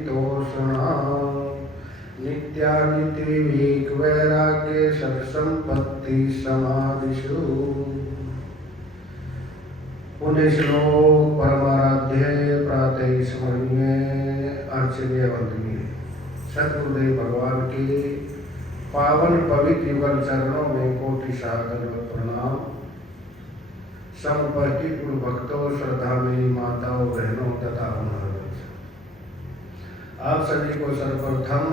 हरितोषणा नित्यानित्य विवेक वैराग्य सत्संपत्ति समाधिषु। पुण्य श्लोक परमाराध्य प्रातः स्मरणीय अर्चनीय वंदनीय सद्गुरुदेव भगवान के पावन पवित्र युगल चरणों में कोटि सागर प्रणाम। समुपस्थित गुरु भक्तों, श्रद्धामयी माताओं, बहनों तथा आप सभी को सर्वप्रथम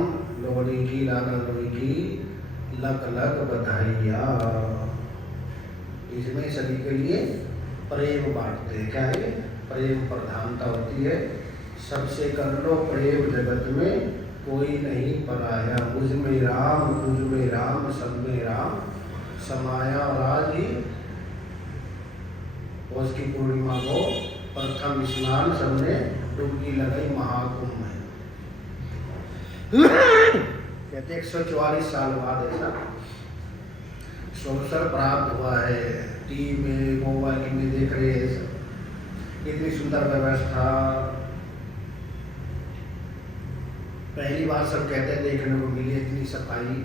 लोहड़ी की लाला लोहड़ी की लख लख बधाइयाँ। इसमें सभी के लिए प्रेम बांटते हैं। क्या है? प्रेम प्रधानता होती है। सबसे कर लो प्रेम, जगत में कोई नहीं पराया। मुझ में राम, तुझ में राम, सब में राम समाया। और आज ही पौष की पूर्णिमा को प्रथम स्नान सबने डुबकी लगाई महाकुंभ में। कहते 144 साल बाद ऐसा अवसर प्राप्त हुआ है। टीवी में, मोबाइल में देख रहे हैं सब, इतनी सुंदर व्यवस्था। पहली बार सब कहते हैं देखने को मिली इतनी सफाई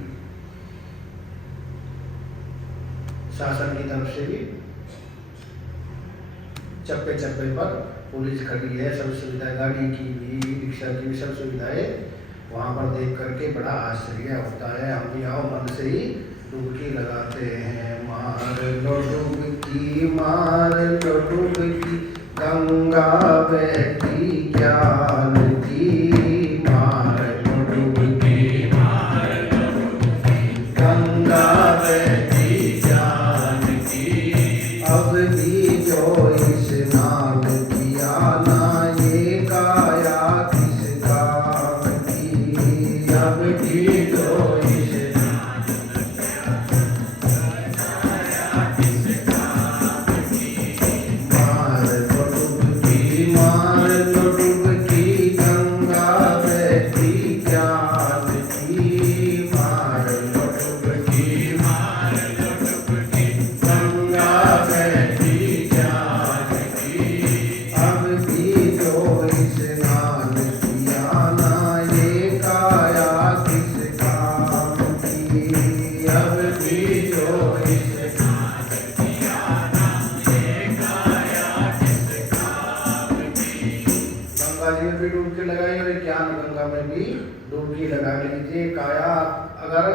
शासन की तरफ से भी। चप्पे चप्पे पर पुलिस खड़ी है, सब सुविधाएं, गाड़ी की भी, रिक्शा की भी सब सुविधाएं वहाँ पर देख करके बड़ा आश्चर्य होता है। हम भी आओ मन से ही डुबकी लगाते हैं। मार लो डुबकी, मार लो डुबकी, गंगा बहती ज्ञान की। मार लो डुबकी, मार लो डुबकी, गंगा बहती ज्ञान की। अब भी जो स्नान किया ना, ये काया किस काम की। अब भी जो स्नान किया काया किस काम की। मार लो डुबकी, मार लो डुबकी, गंगा बहती ज्ञान की। मार लो डुबकी, मार लो डुबकी, गंगा बहती ज्ञान की। अब भी जो स्नान किया ना, ये काया किस काम की। अब भी जो स्नान किया ना, ये काया किस काम की। गंगा जी में भी डुबकी लगाई और ज्ञान गंगा में भी डुबकी लगा लीजिए। काया अगर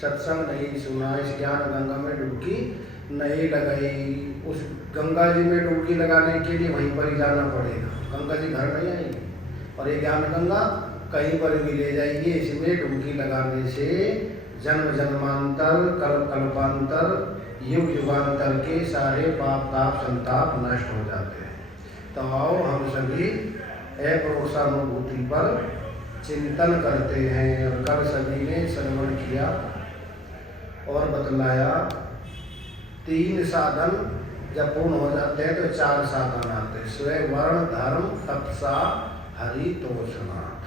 सत्संग नहीं सुना, इस ज्ञान गंगा में डुबकी नहीं लगाई, उस गंगा जी में डुबकी लगाने के लिए वहीं पर ही जाना पड़ेगा। गंगा जी घर नहीं आएगी और ये ज्ञान गंगा कहीं पर भी ले जाएगी। इसमें डुबकी लगाने से जन्म जन्मांतर, कल्प कल्पांतर, युग युगांतर के सारे पाप ताप संताप नष्ट हो जाते हैं। तो आओ हम सभी अप्रोक्षानुभूति पर चिंतन करते हैं। और कल सभी ने श्रवण किया और बतलाया 3 साधन जब पूर्ण हो जाते हैं तो 4 साधन आते हैं। स्वयं, वर्ण, धर्म, तपसा, हरितोषणार्थ।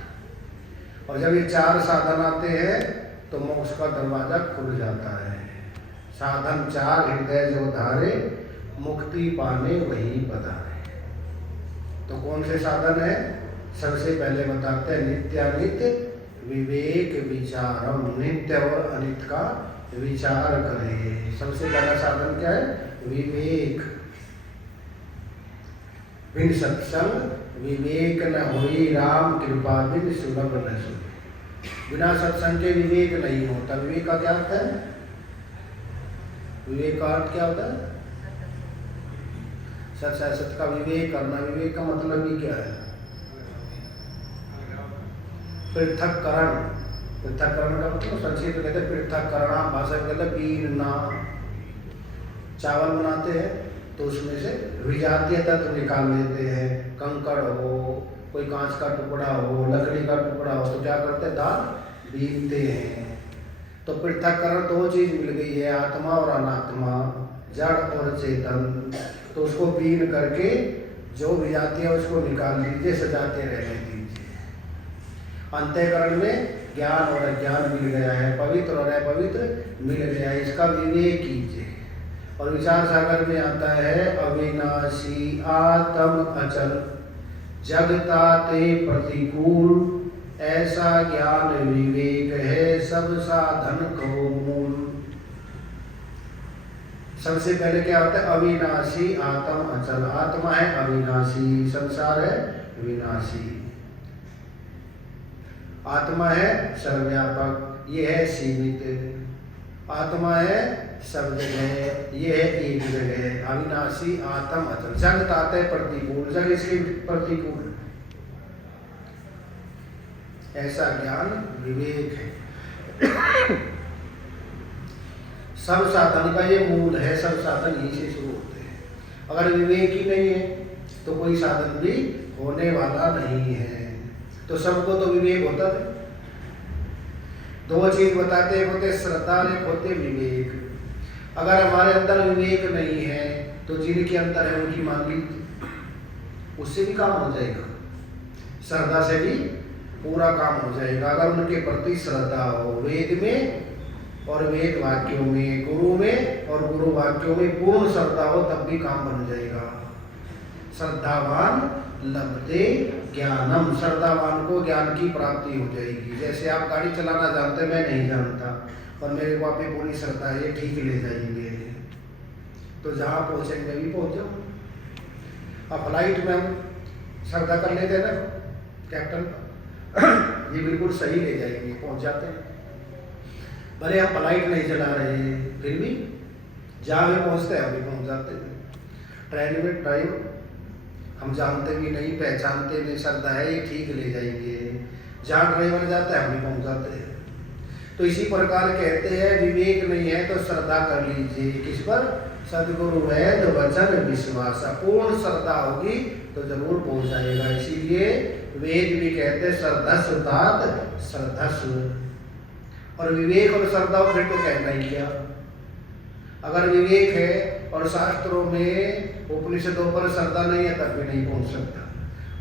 और जब ये 4 साधन आते हैं तो मोक्ष का दरवाजा खुल जाता है। साधन 4 हृदय जो धारे, मुक्ति पाने वही पधारे। तो कौन से साधन है? सबसे पहले बताते हैं नित्यानित्य विवेक विचारम। नित्य और अनित्य का विचार करें। सबसे पहला साधन क्या है? विवेक। बिन सत्संग विवेक न होई, राम कृपा बिन सुलभ न सुने। बिना सत्संग के विवेक नहीं होता। विवेक का क्या अर्थ है? विवेक का अर्थ क्या होता है? सच असत का विवेक करना। विवेक का मतलब ही क्या है? पृथक्करण। पृथक्करण का मतलब संक्षेप में कहते हैं पृथक्करणा। भाषा में कहते हैं बीनना। चावल बनाते हैं तो उसमें से विजातीय तत्व निकाल लेते हैं। कंकड़ हो, कोई कांच का टुकड़ा हो, लकड़ी का टुकड़ा हो, तो क्या करते हैं? दाल बीनते हैं। तो पृथक्करण 2 चीज मिल गई है, आत्मा और अनात्मा, जड़ और चेतन। तो उसको बीन करके जो विजातीय है उसको निकाल लीजिए, सजाते रहने दीजिए। अंतःकरण में ज्ञान और अज्ञान मिल गया है, पवित्र और अपवित्र मिल गया है, इसका विवेक कीजिए। और विचार सागर में आता है अविनाशी आत्म अचल, जगता ते प्रतिकूल, ऐसा ज्ञान विवेक है सब साधन को मूल। सबसे पहले क्या होता है? अविनाशी आत्म अचल। आत्मा है अविनाशी, संसार है विनाशी। आत्मा है सर्वव्यापक, ये है सीमित। आत्मा है सब जगह, ये है एक जगह। अविनाशी आत्म अचल। जगत आते प्रतिकूल, जग इसके प्रतिकूल। ऐसा ज्ञान विवेक है। सब साधन का ये मूल है, सब साधन यहीं से शुरू होते हैं। अगर विवेक ही नहीं है तो कोई साधन भी होने वाला नहीं है। तो सबको तो विवेक होता है। दो चीज बताते, एक होते श्रद्धा, एक होते विवेक। अगर हमारे अंदर विवेक नहीं है तो जिनके अंदर है उनकी मान लीजिए, उससे भी काम हो जाएगा, श्रद्धा से भी पूरा काम हो जाएगा। अगर उनके प्रति श्रद्धा हो, वेद में और वेद वाक्यों में, गुरु में और गुरु वाक्यों में पूर्ण श्रद्धा हो, तब भी काम बन जाएगा। श्रद्धावान लभते ज्ञानम। श्रद्धावान को ज्ञान की प्राप्ति हो जाएगी। जैसे आप गाड़ी चलाना जानते, मैं नहीं जानता, पर मेरे को आप पे पूरी श्रद्धा है, ठीक ले जाएंगे, तो जहाँ पहुँचेंगे भी पहुँच जाओ। अब फ्लाइट में हम श्रद्धा कर लेते हैं ना कैप्टन, ये बिल्कुल सही ले जाएंगे, पहुँच जाते हैं। भले हम फ्लाइट नहीं चला रहे हैं, फिर भी जहाँ भी पहुँचते हैं अभी पहुँच जाते हैं। ट्रेन में ड्राइवर हम जानते भी नहीं, पहचानते नहीं, श्रद्धा है ये ठीक ले जाएंगे, जहाँ ड्राइवर जाता है हम भी पहुँच जाते हैं। तो इसी प्रकार कहते हैं विवेक नहीं है तो श्रद्धा कर लीजिए। किस पर? सदगुरु वेद वचन विश्वास। पूर्ण श्रद्धा होगी तो जरूर पहुँच जाएगा। इसीलिए वेद भी कहते श्रद्धस्व तात श्रद्धस्व। और विवेक और श्रद्धा फिर तो कहना ही क्या। अगर विवेक है और शास्त्रों में उपनिषदों पर श्रद्धा नहीं है तब भी नहीं पहुंच सकता।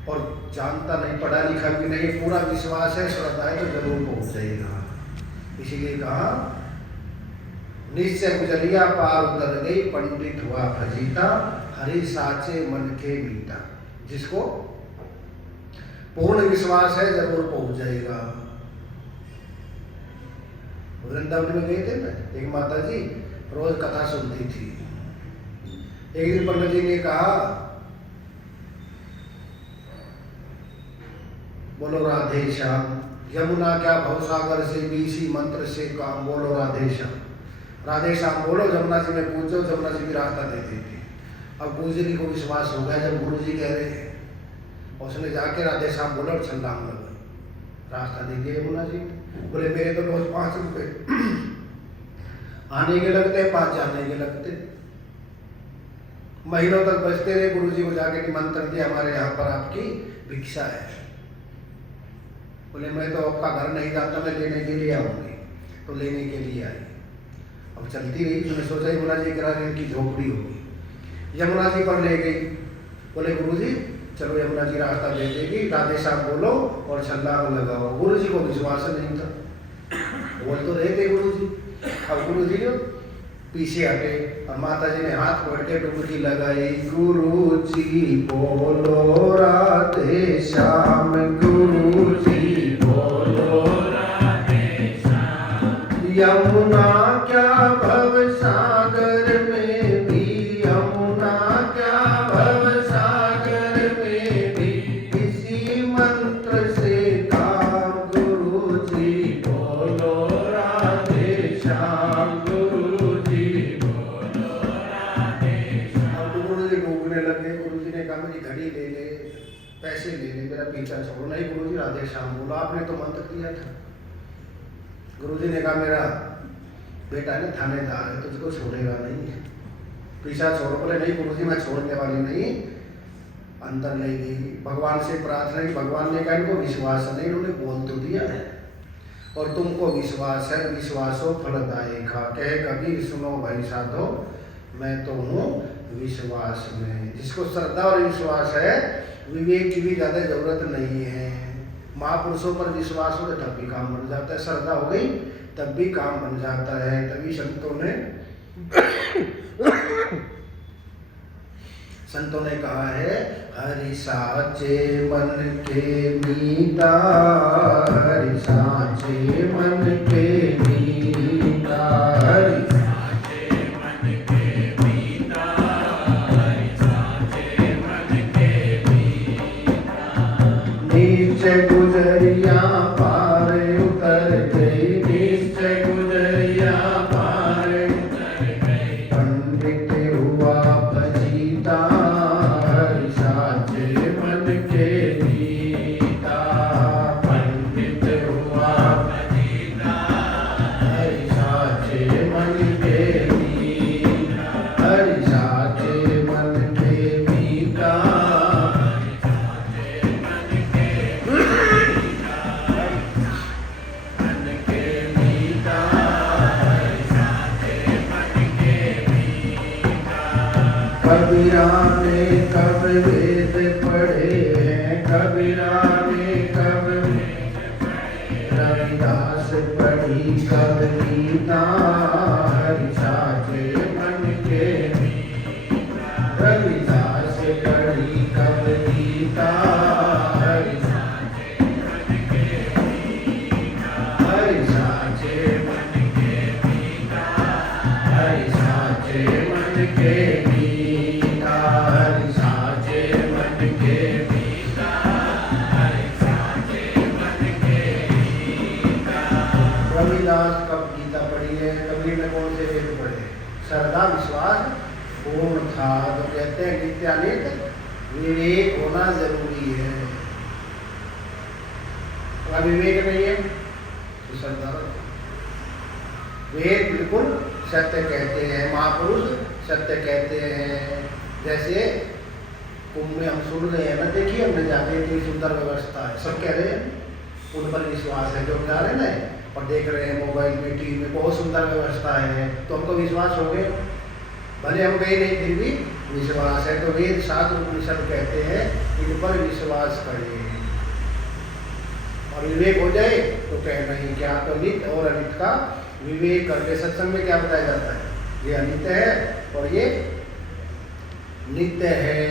और जानता नहीं, पढ़ा लिखा भी नहीं, पूरा विश्वास है, श्रद्धा है तो जरूर पहुंच जाएगा। इसीलिए कहा निश्चय गुजरिया पार उतर गई, पंडित हुआ भजीता, हरि साचे मन के मीता। जिसको पूर्ण विश्वास है जरूर पहुंच जाएगा। वृंदावन में गए थे ना, एक माता जी रोज कथा सुनती थी। एक दिन पंडित जी ने कहा बोलो राधे श्याम, यमुना क्या भवसागर से बीसी मंत्र से काम, बोलो राधे श्याम। राधे श्याम बोलो, जमुना जी में पूछो, जमुना जी भी रास्ता दे देती। अब गुरु जी को विश्वास हो गया जब गुरु जी कह रहे हैं, उसने जाके राधे श्याम बोला और छलांग लगा, रास्ता दे दिया यमुना जी। बोले मेरे तो रोज 5 रुपए आने के लगते, 5 जाने के लगते, महीनों तक बचते रहे। गुरु जी को जाके निमंत्रण दिया, हमारे यहाँ पर आपकी भिक्षा है। बोले मैं तो आपका घर नहीं जाता, मैं लेने के लिए आऊंगी। तो लेने के लिए आई। अब चलती रही, मैंने सोचा यमुना जी करा इनकी झोपड़ी होगी। यमुना जी पर ले गई। बोले गुरु जी चलो यमुना जी रास्ता दे देगी, राधे श्याम बोलो और छलांग लगाओ। गुरु जी को विश्वास नहीं था, बोल तो रहे थे गुरु जी। अब गुरु जी पीछे हटे और माता जी ने हाथ पकड़ के डुबकी लगाई। गुरु जी बोलो राधे श्याम, गुरु जी बोलो राधे श्याम। यमुना क्या भव सागर में भी, यमुना क्या भव सागर में भी, इसी मंत्र से काम। गुरु जी बोलो राधे श्याम, गुरु जी बोलो राधे श्याम। अब गुरु जी डूबने लगे। गुरु जी ने कहा मेरी घड़ी ले ले, पैसे ले ले, मेरा पीछा छोड़ो। नहीं गुरु जी राधे श्याम बोलो, आपने तो मंत्र दिया था। गुरु जी ने कहा मेरा बेटा है थानेदार है, तुझको छोड़ेगा नहीं, पीछा छोड़ो। बोले नहीं गुरु जी मैं छोड़ने वाली नहीं। अंदर ले गई, भगवान से प्रार्थना की। भगवान ने कहा इनको विश्वास नहीं, उन्होंने बोल तो दिया है और तुमको विश्वास है, विश्वासो फलदायक। कहे कबीर सुनो भाई साधो, मैं तो हूँ विश्वास में। जिसको श्रद्धा और विश्वास है, विवेक की भी ज़्यादा जरूरत नहीं है। महापुरुषों पर विश्वास हो तब भी काम बन जाता है, श्रद्धा हो गई तब भी काम बन जाता है। तभी संतों ने संतों ने कहा है हरि साचे मन के मीता, हरि साचे मन के मीता, हरि साचे मन के मीता, हरि साचे मन के मीता। नीचे गुजरिया पार उतर गई, नीचे गुजरिया पार उतर गई, पंडित हुआ भजीता, हरि साचे मन के मीता, पंडित हुआ भजीता, हरि साचे मन के मीता, हरि साचे मन के मीता, हरि साचे मन के मीता, हरि साचे मन के मीता। कबीरा ने कब वेद पढ़े हैं, कबीरा ने कब वेद पढ़े, रविदास पढ़ी कब गीता, हरि साचे मन के मीता, रविदास पढ़ी कब गीता, हरि साचे मन के मीता, हरि साचे मन के मीता, हरि साचे मन के मीता, हरि साचे मन के मीता, हरि साचे मन के मीता। रविदास कब गीता पढ़ी है, कबीर ने कौन से वेद पढ़े? श्रद्धा विश्वास पूर्ण था। तो कहते हैं नित्यानित्य विवेक होना जरूरी है। अगर विवेक नहीं है तो श्रद्धा रखो। वेद बिल्कुल सत्य कहते हैं, महापुरुष सत्य कहते हैं। जैसे कुंभ में हम सुन रहे हैं ना, देखिए हमने जाके इतनी सुंदर व्यवस्था है, सब कह रहे हैं उन पर विश्वास है, जो जा रहे हैं ना और देख रहे हैं मोबाइल में, टीवी में, बहुत सुंदर व्यवस्था है, तो हमको विश्वास हो गया, भले हम गए नहीं फिर भी विश्वास है। तो वेद शास्त्र उपनिषद कहते हैं इन पर विश्वास करें और विवेक हो जाए तो कहना ही क्या, तो नित्य और अनित्य का विवेक करके। सत्संग में क्या बताया जाता है, ये अनित्य है और ये नित्य है,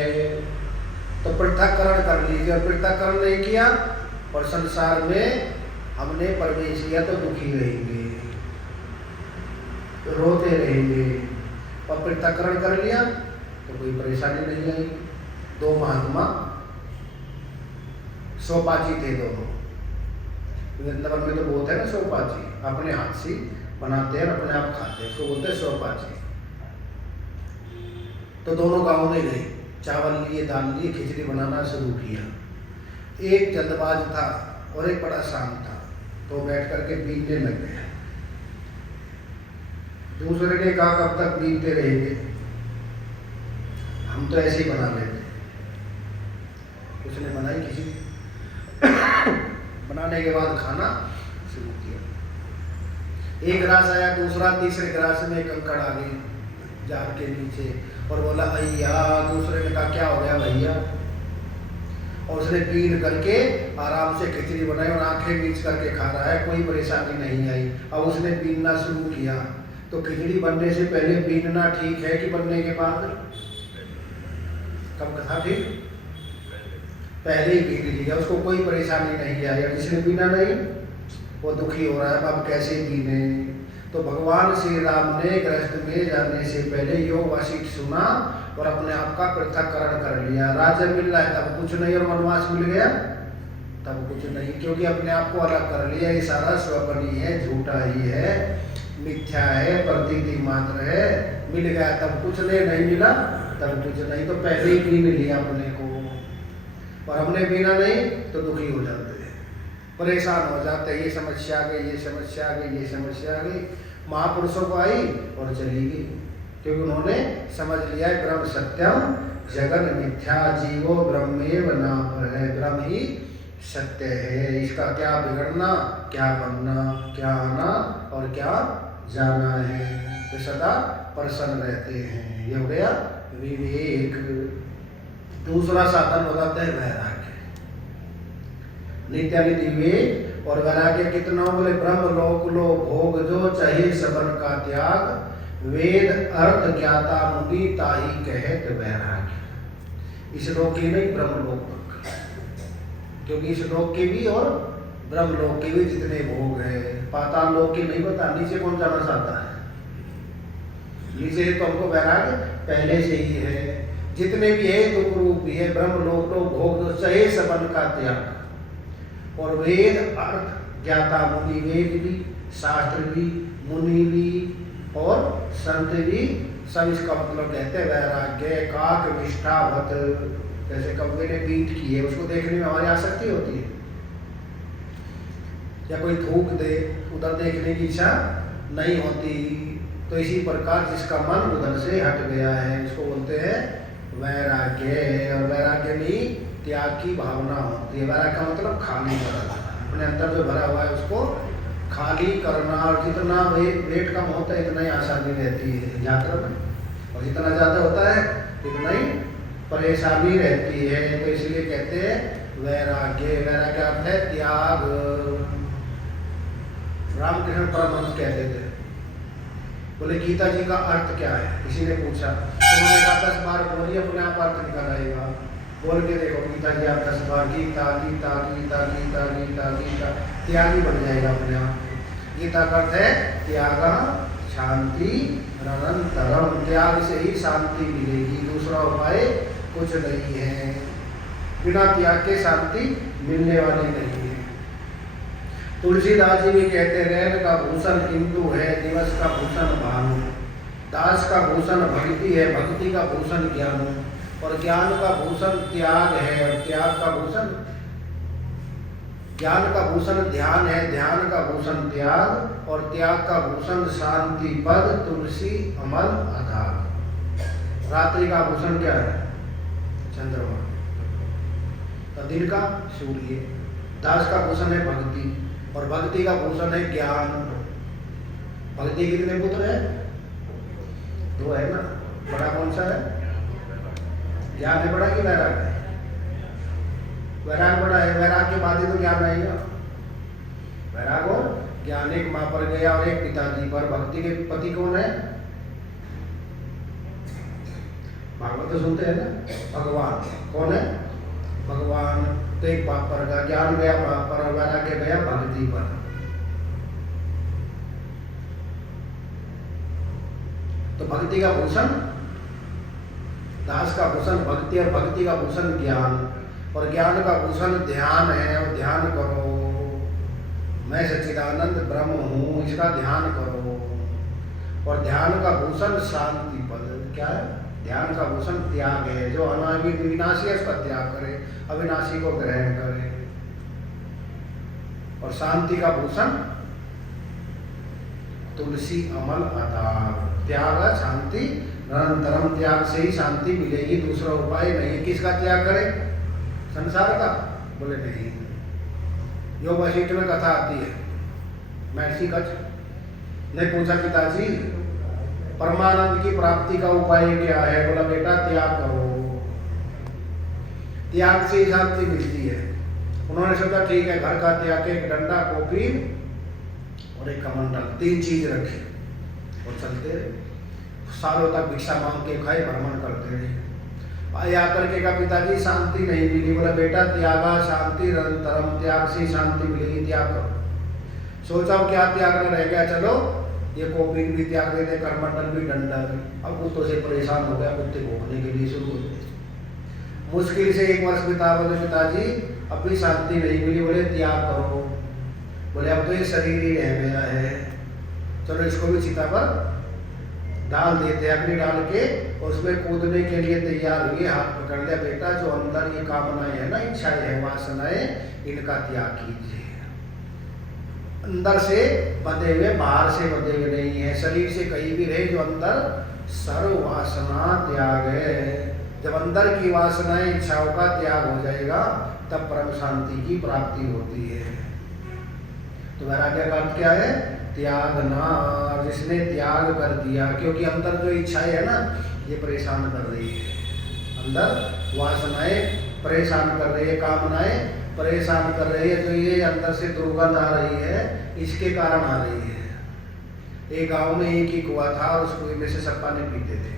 तो पृथक्करण कर लीजिए। और पृथक्करण नहीं किया और संसार में हमने प्रवेश किया तो दुखी रहेंगे, रोते रहेंगे। और पृथक्करण कर लिया तो कोई परेशानी नहीं आएगी। दो महात्मा सोपाची थे दोनों, वृंदावन में तो बहुत है ना सोपाची, अपने हाथ से बनाते हैं अपने आप खाते हैं, उसको बोलते हैं सोपाची। तो दोनों गाँव में गए, चावल लिए, दाल लिए, खिचड़ी बनाना शुरू किया। एक जल्दबाज था और एक बड़ा शांत था, तो बैठ करके बीनने लग गया। दूसरे ने कहा कब तक बीनते रहेंगे, हम तो ऐसे ही बना लेते। उसने बनाई खिचड़ी, बनाने के बाद खाना शुरू किया। एक गिलास आया, दूसरा, तीसरे गिलास में कंकड़ आ गई जार के नीचे और बोला भैया। दूसरे ने कहा क्या हो गया भैया, और उसने बीन करके आराम से खिचड़ी बनाई और आंखें मीच करके खा रहा है, कोई परेशानी नहीं आई। अब उसने बीनना शुरू किया। तो खिचड़ी बनने से पहले बीनना ठीक है कि बनने के बाद? कब कथा ठीक? पहले ही बीन लिया, उसको कोई परेशानी नहीं आई। और जिसने बीना नहीं वो दुखी हो रहा है, अब कैसे बीने। तो भगवान श्री राम ने गृहस्थ में जाने से पहले योग वासिष्ठ सुना और अपने आप का पृथक्करण कर लिया। राज्य मिल रहा है तब कुछ नहीं, और वनवास मिल गया तब कुछ नहीं, क्योंकि अपने आप को अलग कर लिया। ये सारा स्वप्न ही है, झूठा ही है, मिथ्या है, प्रतीति मात्र है। मिल गया तब कुछ नहीं मिला तब कुछ नहीं। तो पहले ही बीन लिया अपने को, और हमने बीना नहीं तो दुखी हो जाते हैं, परेशान हो जाते हैं। ये समस्या आ गई, ये समस्या आ गई, ये समस्या आ गई। महापुरुषों को आई और चली गई, क्योंकि उन्होंने समझ लिया है ब्रह्म सत्यम जगन मिथ्या, जीवो ब्रह्मेव नापर है, ब्रह्म ही सत्य है। इसका क्या बिगड़ना, क्या बनना, क्या आना और क्या जाना है, तो सदा प्रसन्न रहते हैं। ये हो गया विवेक। दूसरा साधन बताते हैं वैराग्य। नित्यानित्य विवेक और वैराग्य कितना? बोले ब्रह्म लोक लो भोग जो चाहिए सबन का त्याग, वेद अर्थ ज्ञाता मुनि ताही कहत वैराग्य। इस लोक की नहीं, ब्रह्मलोक तक, क्योंकि इस लोक के भी और ब्रह्मलोक के भी जितने भोग है, पाताल लोक के नहीं पता, नीचे कौन जाना चाहता है? नीचे तो हमको वैराग्य पहले से ही है, जितने भी है दुख रूप भी है, ब्रह्मलोक लोक भोग जो चाहे सबन का त्याग। और वेद अर्थ ज्ञाता मुनि, वेद भी, शास्त्र भी, मुनि भी और संत भी, सब इसका मतलब कहते हैं वैराग्य। काक विष्ठावत, जैसे कौवे ने पीठ की है, उसको देखने में हमारी आसक्ति होती है, या कोई थूक दे उधर देखने की इच्छा नहीं होती। तो इसी प्रकार जिसका मन उधर से हट गया है उसको बोलते हैं वैराग्य। और वैराग्य में त्याग की भावना होती है। वैराग्य का मतलब खाली करना, अपने अंदर जो भरा हुआ है उसको खाली करना। और जितना वेट कम होता है इतना ही आसानी रहती है यात्रा में, और जितना ज़्यादा होता है इतना ही परेशानी रहती है। तो इसलिए कहते हैं वैराग्य। वैराग्य अर्थ है त्याग। रामकृष्ण परमहंस कहते थे, बोले गीता जी का अर्थ क्या है? किसी ने पूछा, उन्होंने कहा 10 बार बोलिए, अपने आप अर्थ निकल आएगा। बोल के देखो गीता जी आप 10 बार, गीता गीता गीता गीता गीता गीता, त्याग ही बन जाएगा अपने आप। गीता का अर्थ है त्याग शांति निरंतरम। त्याग से ही शांति मिलेगी, दूसरा उपाय कुछ नहीं है। बिना त्याग के शांति मिलने वाली नहीं है। तुलसीदास जी भी कहते रैन का भूषण हिंदू है, दिवस का भूषण भानु, दास का भूषण भक्ति है, भक्ति का भूषण ज्ञान, और ज्ञान का भूषण त्याग है, और त्याग का भूषण, ज्ञान का भूषण ध्यान है, ध्यान का भूषण त्याग, और त्याग का भूषण शांति पद तुलसी अमल आधार। रात्रि का भूषण क्या है? चंद्रमा। तो दिन का सूर्य। दास का भूषण है भक्ति, और भक्ति का भूषण है ज्ञान। भक्ति के कितने पुत्र है? 2 है ना। बड़ा कौन सा है? ज्ञान है बड़ा कि वैराग है? वैराग बड़ा है। वैराग के बाद ही तो ज्ञान आएगा। वैराग और ज्ञान, एक माँ पर गया और एक पिताजी पर। भक्ति के पति कौन है? भागवत तो सुनते हैं ना, भगवान। कौन है? भगवान। तो एक बाप पर गया, ज्ञान गया बाप पर, और वैराग्य गया भक्ति पर। तो भक्ति का भूषण, दास का भूषण भक्ति, और भक्ति का भूषण ज्ञान, और ज्ञान का भूषण ध्यान है। और ध्यान करो, मैं सच्चिदानंद ब्रह्म हूँ, इसका ध्यान करो। और ध्यान का भूषण शांति पद। क्या है? ध्यान का भूषण त्याग है। जो अविनाशी है उसका त्याग करे, अविनाशी को ग्रहण करे। और शांति का भूषण तुलसी अमल आधार। त्याग शांति निरंतरम, त्याग से ही शांति मिलेगी, दूसरा उपाय नहीं। किसका त्याग करे? संसार का? बोले नहीं। योग वशिष्ठ में कथा आती है, महर्षि कच्छ ने पूछा पिताजी परमानंद की प्राप्ति का उपाय क्या है? बोला बेटा त्याग करो, त्याग से ही शांति मिलती है। उन्होंने सोचा ठीक है, घर का त्याग, एक डंडा, कॉपी और एक कमंडल, 3 चीज रखी और चलते रहे। सालों तक भिक्षा मांग के खाए, भ्रमण करते रहे। आकर के कहा पिताजी शांति नहीं मिली। बोला बेटा त्यागा शांति निरंतरम, त्याग से शांति मिलेगी, त्याग करो। सोचा क्या त्याग न रह गया, चलो ये कॉपी भी त्याग दे दे, करमंडल भी, डंडा भी। अब कुत्तों से परेशान हो गया, कुत्ते भोंकने के लिए शुरू हो गए। मुश्किल से 1 वर्ष बिता। बोले पिताजी अब भी शांति नहीं मिली। बोले त्याग करो। बोले अब तो ये शरीर ही रह गया है, चलो इसको भी चिता पर डाल देते। अग्नि डाल के उसमें कूदने के लिए तैयार हुए। हाथ पकड़ लिया, बेटा जो अंदर ये कामनाएं है ना, इच्छाएं है, वासनाएं, इनका त्याग कीजिए। अंदर से बंधे हुए, बाहर से बंधे हुए नहीं है। शरीर से कहीं भी रहे, जो अंदर सर्व वासना त्याग है। जब अंदर की वासनाएं, इच्छाओं का त्याग हो जाएगा तब परम शांति की प्राप्ति होती है। तो वैराग्य का अर्थ क्या है? त्यागना। जिसने त्याग कर दिया, क्योंकि अंदर जो इच्छाएं है ना ये परेशान कर रही है, अंदर वासनाएं परेशान कर रही है, कामनाएं परेशान कर रही है। तो ये अंदर से दुर्गंध आ रही है, इसके कारण आ रही है। एक गांव में एक ही कुआं था और उस कुएं में से सब पानी पीते थे,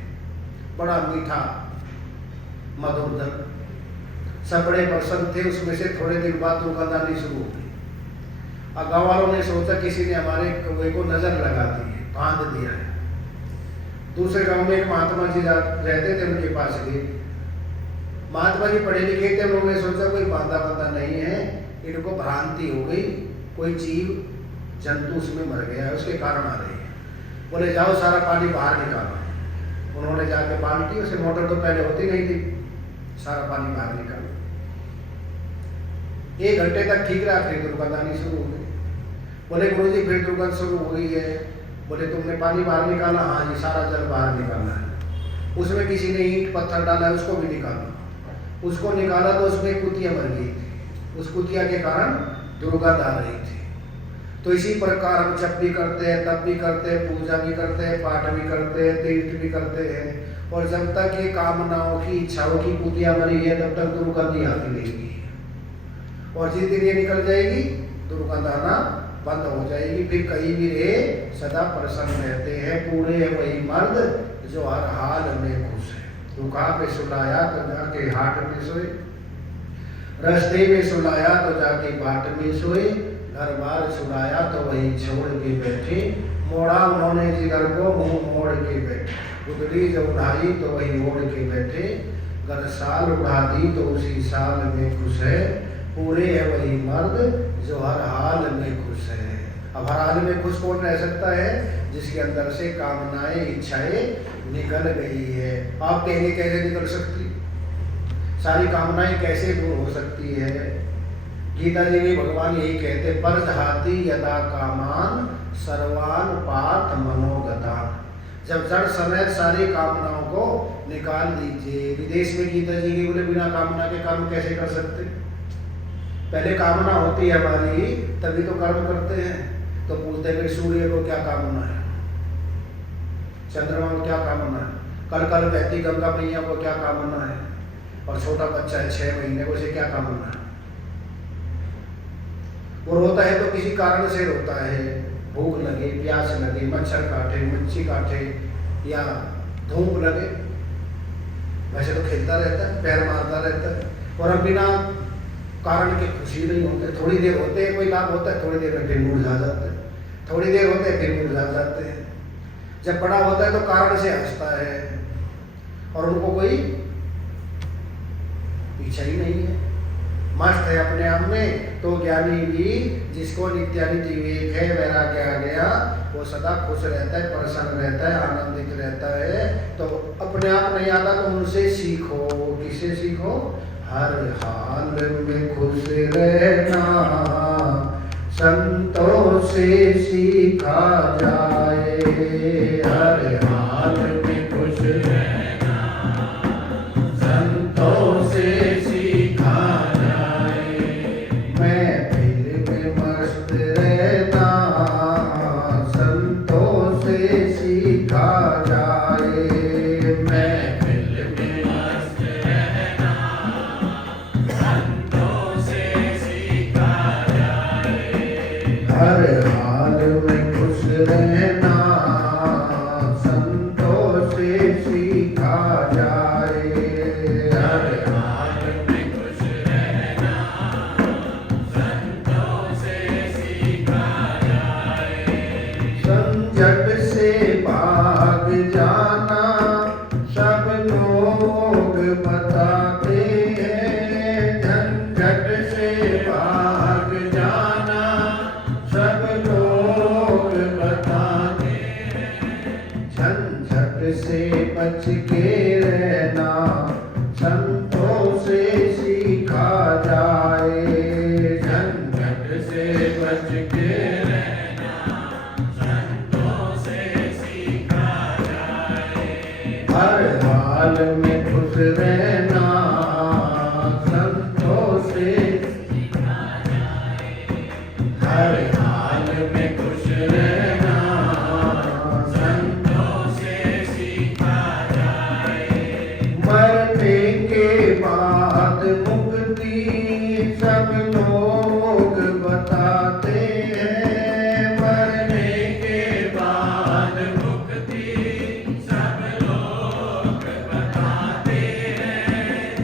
बड़ा मीठा मधुरधन, सब बड़े प्रसन्न थे। उसमें से थोड़े दिन बाद दुर्गंध शुरू हो गई। अब गाँव वालों ने सोचा किसी ने हमारे कौवे को नजर लगा दी है, बांध दिया है। दूसरे गांव में एक महात्मा जी रहते थे, उनके पास गए। महात्मा जी पढ़े लिखे थे, उन्होंने सोचा कोई बांधा बांधा नहीं है, इनको भ्रांति हो गई, कोई जीव जंतु उसमें मर गया है, उसके कारण आ रही है। बोले जाओ सारा पानी बाहर निकालो। उन्होंने जाके बाल्टी, उसे मोटर तो पहले होती नहीं थी, सारा पानी बाहर निकालो। 1 घंटे तक ठीक रहा, फिर दुर्गंध आनी शुरू हो गई। बोले गुरुजी फिर दुर्गंध शुरू हो गई है। बोले तुमने पानी बाहर निकाला? हाँ जी, सारा जल बाहर निकालना है। उसमें किसी ने ईंट पत्थर डाला है, उसको भी निकाला। उसको निकाला तो उसमें कुतिया मर गई थी, उस कुतिया के कारण दुर्गंध आ रही थी। तो इसी प्रकार हम जप भी करते हैं, तप भी करते हैं, पूजा भी करते हैं, पाठ भी करते हैं, तीर्थ भी करते हैं, और जब तक ये कामनाओं की इच्छाओं की कुतिया मरी है तब तक दुर्गंध ही आती रहेगी। और जिस दिन ये निकल जाएगी दुर्गंध आना बंद हो जाएगी। फिर कहीं भी रहे सदा प्रसन्न रहते हैं। पूरे है वही मर्द जो हर हाल में खुश है। दुखा पे सुलाया तो जाके हाट में सोए, रास्ते में सुलाया तो जाके बाट में सोए, घर बार सुलाया तो वही छोड़ के बैठे, मोड़ा उन्होंने जिगर को मुंह मोड़ के बैठे। गुदड़ी जब उड़ाई तो वही ओढ़ के बैठे, घर साल उड़ा दी तो उसी साल में खुश है। पूरे है वही मर्द जो हर हाल में खुश है। अब हर हाल में खुश कौन रह सकता है? जिसके अंदर से कामनाएं इच्छाएं निकल गई है। आप कहेंगे कैसे निकल सकती? सारी कामनाएं कैसे दूर हो सकती है? गीता जी में भगवान यही कहते, पर जहाती यदा कामान सर्वान पार्थ मनोगतान। जब जड़ समेत सारी कामनाओं को निकाल दीजिए। विदेश में गीता जी के बोले बिना कामना के कर्म कैसे कर सकते? पहले कामना होती है हमारी, तभी तो कर्म करते हैं। तो पूछते हैं सूर्य को क्या कामना है, चंद्रमा को क्या कामना है, कल कल बहती गंगा मैया को क्या कामना है, और छोटा बच्चा है 6 महीने को, उसे क्या कामना है? वो रोता है तो किसी कारण से रोता है, भूख लगे, प्यास लगे, मच्छर काटे, मच्छी काटे, या धूप लगे। वैसे तो खेलता रहता है, पैर मारता रहता है। और अब बिना कारण के खुशी नहीं होते। थोड़ी देर होते हैं, कोई लाभ होता है, थोड़ी देर में फिर मुरझा जाते हैं, थोड़ी देर होते हैं फिर मुरझा जाते हैं। जब बड़ा होता है तो कारण से हंसता है, और उनको कोई पीछा ही नहीं है, मस्त है अपने आप में। तो ज्ञानी भी जिसको नित्यानित्य विवेक है, वैराग्य आ गया, वो सदा खुश रहता है, प्रसन्न रहता है, आनंदित रहता है। तो अपने आप नहीं आता तो उनसे सीखो। किससे सीखो? हर हाल में खुश रहना संतों से सीखा जाए। हर हाल में खुश रहना संतों से सीखा जाए। महफिल में मस्त रहना संतों से सीखा जाए। हर हाल में खुश रहना संतों से सीखा जाए। हर हाल में खुश रहना संतों से सीखा जाए। संजट से भाग जाना सब लोग बताते हैं, झंझट से भाग जाना सब लोग बताते हैं। झंझट से बच के रहना संतों से सीखा जाए। झंझट से बच के रहना संतों से सीखा जाए। हर हाल में खुश रहना संतों से सीखा जाए। हर हाल में खुश रहना संतों से सीखा जाए। मरने के बाद मुक्ति सब लोग बताते हैं। मरने के बाद मुक्ति सब लोग बताते हैं।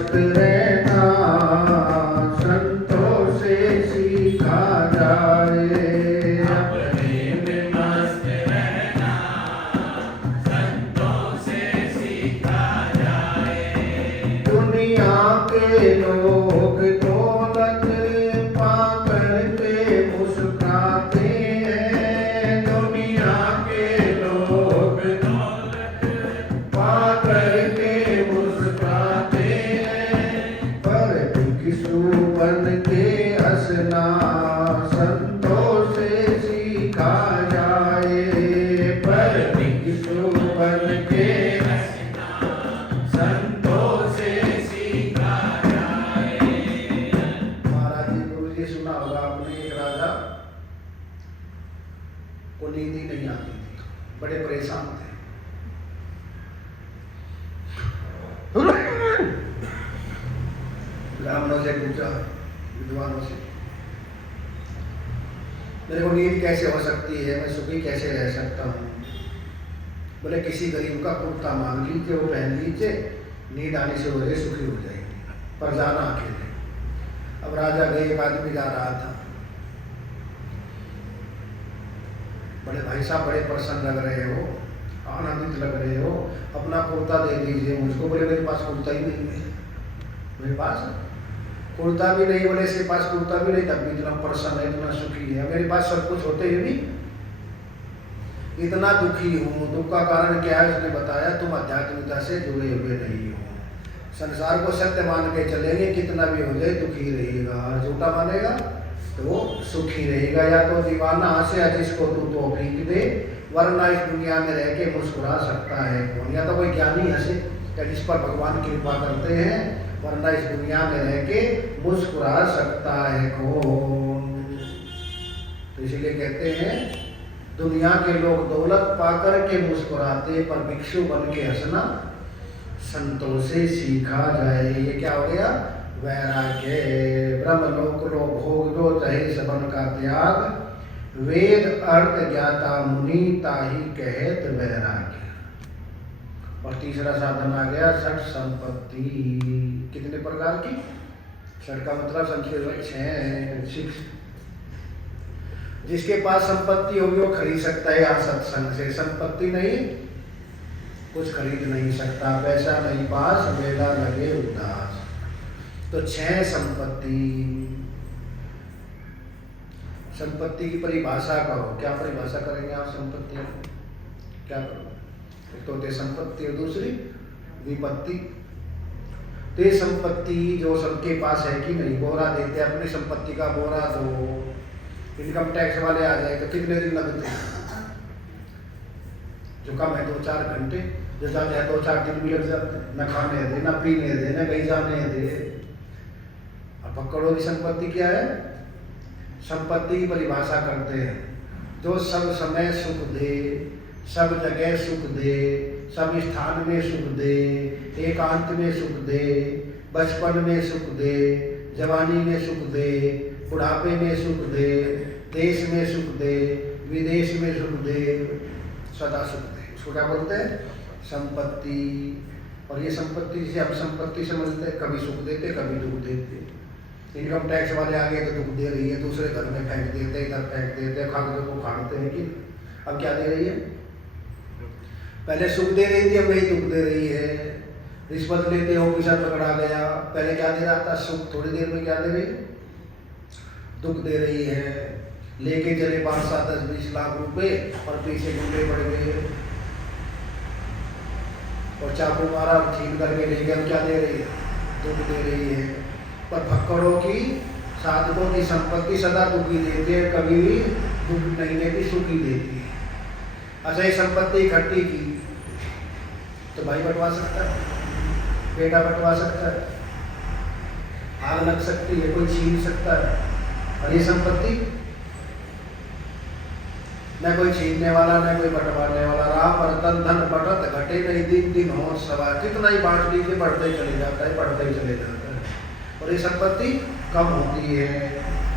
मस्त रहना संतों से सीखा जाए। अपने में मस्त रहना संतों से सीखा जाए। दुनिया के लोग दौलत पा करके मुस्कुराते हैं। दुनिया के लोग दौलत पा करके मुस्कुराते हैं, पर भिक्षु बन के हंसना संतों से सीखा जाए। पर भिक्षु बन के हंसना संतों से सीखा जाए। महाराज जी गुरु जी सुना होगा आपने, एक राजा को नींद ही नहीं आती थी, बड़े परेशान थे। ब्राह्मणों से पूछा, विद्वानों से, मेरे को नींद कैसे हो सकती है, मैं सुखी कैसे रह सकता हूँ? बोले किसी गरीब का कुर्ता मांग लीजिए, वो पहन लीजिए, नींद आने से हो जाए, सुखी हो जाएगी, पर जाना अकेले। अब राजा गए, एक आदमी जा रहा था, बड़े भाई साहब बड़े प्रसन्न लग रहे हो, आनंदित लग रहे हो, अपना कुर्ता दे दीजिए मुझको। बोले मेरे पास कुर्ता ही नहीं है। मेरे पास कुर्ता भी नहीं, बोले इसके पास कुर्ता भी नहीं, तब भी इतना प्रसन्न है, इतना सुखी है। मेरे पास सब कुछ होते हुए भी इतना दुखी हूँ। दुख का कारण क्या है उसने बताया, तुम आध्यात्मिकता से जुड़े हुए नहीं हो। संसार को सत्य मान के चलेंगे, कितना भी हो जाए दुखी रहेगा, झूठा मानेगा तो वो सुखी रहेगा। या तो दीवाना हंसे जिसको तू तौफीक दे, वरना इस दुनिया में रह के मुस्कुरा सकता है कौन? या तो कोई ज्ञानी हंसे या जिस पर भगवान कृपा करते हैं, वरना इस दुनिया में रह के मुस्कुरा सकता है कौन? तो इसलिए कहते हैं दुनिया के लोग दौलत पाकर के मुस्कुराते, पर भिक्षु बन के हंसना संतों से सीखा जाए। ये क्या हो गया? वैराग्य। ब्रह्मलोक लो भोग दो चाहे सबन का त्याग, वेद अर्थ ज्ञाता मुनि ताही कहत वैराग्य। और तीसरा साधन आ गया षट संपत्ति। कितने प्रकार की? षट का मतलब संक्षेप में 6। जिसके पास संपत्ति होगी वो खरीद सकता है यहाँ सत्संग से, संपत्ति नहीं कुछ खरीद नहीं सकता। पैसा नहीं पास मेला लगे उदास। तो 6 संपत्ति। संपत्ति की परिभाषा करो, क्या परिभाषा करेंगे आप संपत्ति? क्या करो? एक तो होते संपत्ति और दूसरी विपत्ति। ते संपत्ति जो सबके पास है कि नहीं, बोरा देते अपनी संपत्ति का बोरा दो, इनकम टैक्स वाले आ जाए तो कितने दिन लगते हैं? जो कम है 2-4 घंटे, जो ज्यादा है 2-4 दिन भी लग जाते हैं। न खाने दे, न पीने दे, न कहीं जाने दे। अब पकड़ो की संपत्ति क्या है? संपत्ति की परिभाषा करते हैं जो सब समय सुख दे, सब जगह सुख दे, सब स्थान में सुख दे, एकांत में सुख दे, बचपन में सुख दे, जवानी में सुख दे, बुढ़ापे में सुख दे, देश में सुख दे, विदेश में सुख दे, सदा सुख दे। उसको क्या बोलते हैं? संपत्ति। और ये संपत्ति से हम संपत्ति समझते हैं, कभी सुख देते कभी दुख देते। इनकम टैक्स वाले आ गए तो दुख दे रही है, दूसरे घर में फेंक देते, इधर फेंक देते, कागजों को काटते हैं कि अब क्या दे रही है? पहले सुख दे रही थी, अब वही दुख दे रही है। रिश्वत लेते हो ऑफिसर पकड़ा गया, पहले क्या दे रहा था? सुख। थोड़ी देर में क्या दे रही है? दुख दे रही है। लेके चले 5, 7, 10, 20 लाख रुपए और पीछे गुंडे पड़ गए और चाकू मारा, छीन करके ले गए, क्या दे रही है? दुख दे रही है। पर भक्कड़ों की, साधकों की संपत्ति सदा दुखी देती है, कभी भी दुख नहीं देती, सुखी देती है। अच्छा ये संपत्ति इकट्ठी की तो भाई बंटवा सकता है, बेटा बंटवा सकता है, आग लग सकती है, कोई छीन सकता है। और ये संपत्ति न कोई छीनने वाला न कोई बंटवाने वाला। राम रतन धन बटत घटे नहीं, दिन दिन हो सवार। कितना ही बांट लीजिए बढ़ते ही चले जाता है, बढ़ते ही चले जाता है। और ये संपत्ति कम होती है।